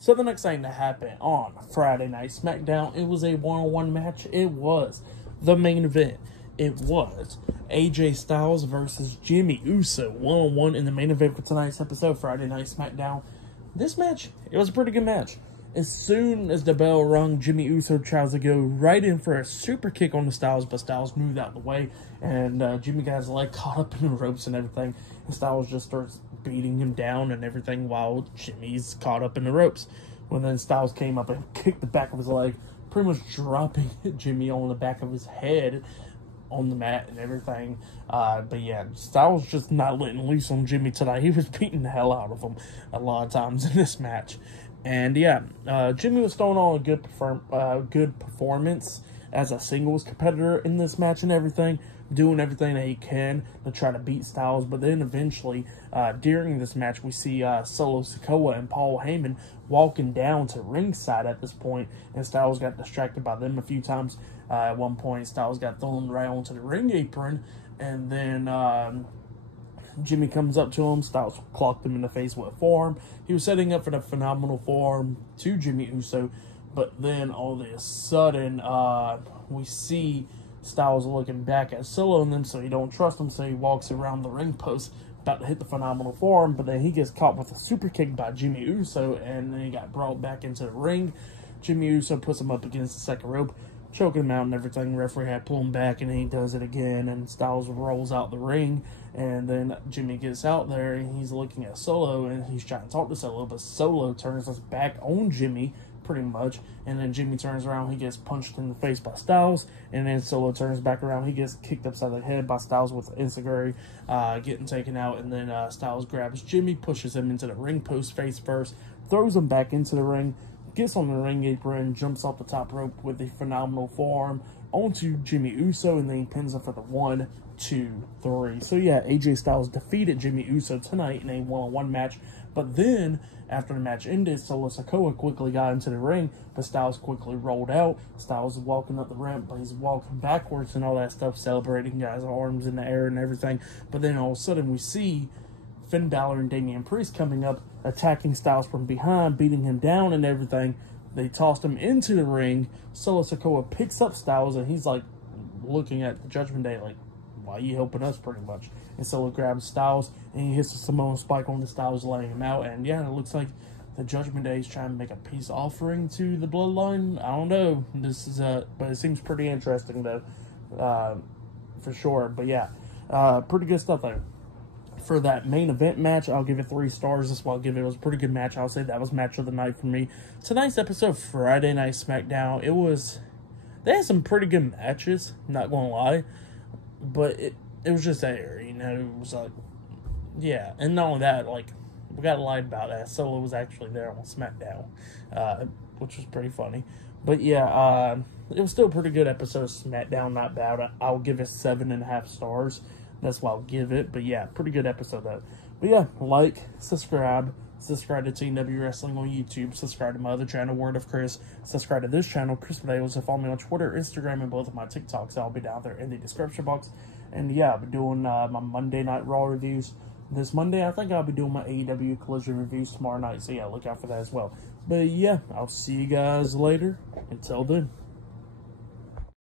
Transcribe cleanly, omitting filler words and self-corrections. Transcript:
So the next thing that happened on Friday Night SmackDown, it was a one-on-one match. It was the main event. It was AJ Styles versus Jimmy Uso, one-on-one in the main event for tonight's episode, Friday Night SmackDown. This match, it was a pretty good match. As soon as the bell rung, Jimmy Uso tries to go right in for a super kick on the Styles, but Styles moved out of the way, and Jimmy got his leg caught up in the ropes and everything, and Styles just starts beating him down and everything while Jimmy's caught up in the ropes. When then Styles came up and kicked the back of his leg, pretty much dropping Jimmy on the back of his head on the mat and everything. But yeah, Styles just not letting loose on Jimmy tonight. He was beating the hell out of him a lot of times in this match. And yeah, Jimmy was throwing on a good performance as a singles competitor in this match and everything, doing everything that he can to try to beat Styles. But then eventually, during this match, we see Solo Sikoa and Paul Heyman walking down to ringside at this point, and Styles got distracted by them a few times. At one point, Styles got thrown right onto the ring apron, and then Jimmy comes up to him. Styles clocked him in the face with a forearm. He was setting up for the phenomenal forearm to Jimmy Uso, but then all of a sudden, we see Styles looking back at Solo and them, so he don't trust him, so he walks around the ring post about to hit the phenomenal forearm, but then he gets caught with a super kick by Jimmy Uso, and then he got brought back into the ring. Jimmy Uso puts him up against the second rope, choking him out and everything. Referee had to pull him back, and he does it again, and Styles rolls out the ring, and then Jimmy gets out there, and he's looking at Solo, and he's trying to talk to Solo, but Solo turns his back on Jimmy, pretty much, and then Jimmy turns around, he gets punched in the face by Styles, and then Solo turns back around, he gets kicked upside the head by Styles with Enziguri, getting taken out, and then Styles grabs Jimmy, pushes him into the ring post face first, throws him back into the ring, gets on the ring apron, jumps off the top rope with a phenomenal forearm onto Jimmy Uso, and then he pins him for the 1, 2, 3. So yeah, AJ Styles defeated Jimmy Uso tonight in a one-on-one match, but then after the match ended, Solo Sikoa quickly got into the ring, but Styles quickly rolled out. Styles is walking up the ramp, but he's walking backwards and all that stuff, celebrating, guys, arms in the air and everything. But then all of a sudden we see Finn Balor and Damian Priest coming up, attacking Styles from behind, beating him down and everything. They tossed him into the ring. Solo Sikoa picks up Styles, and he's like looking at the Judgment Day like, why are you helping us, pretty much? And Solo grabs Styles, and he hits the Samoan spike on the Styles, laying him out. And yeah, it looks like the Judgment Day is trying to make a peace offering to the Bloodline. I don't know. This is but it seems pretty interesting though, for sure. But yeah, pretty good stuff there. For that main event match, I'll give it 3 stars. That's what I'll give it. It was a pretty good match. I'll say that was match of the night for me. Tonight's episode, Friday Night SmackDown, they had some pretty good matches, not gonna lie. But it was just there, you know, it was like, yeah. And not only that, like, we got lied about that. Solo was actually there on SmackDown, which was pretty funny. But yeah, it was still a pretty good episode of SmackDown, not bad. I'll give it 7.5 stars. That's what I'll give it. But yeah, pretty good episode though. But yeah, like, subscribe to TNW Wrestling on YouTube, subscribe to my other channel, Word of Chris, subscribe to this channel, Chris Videos, and follow me on Twitter, Instagram, and both of my TikToks. I'll be down there in the description box. And yeah, I'll be doing my Monday Night Raw reviews this Monday. I think I'll be doing my AEW Collision reviews tomorrow night, so yeah, look out for that as well. But yeah, I'll see you guys later. Until then.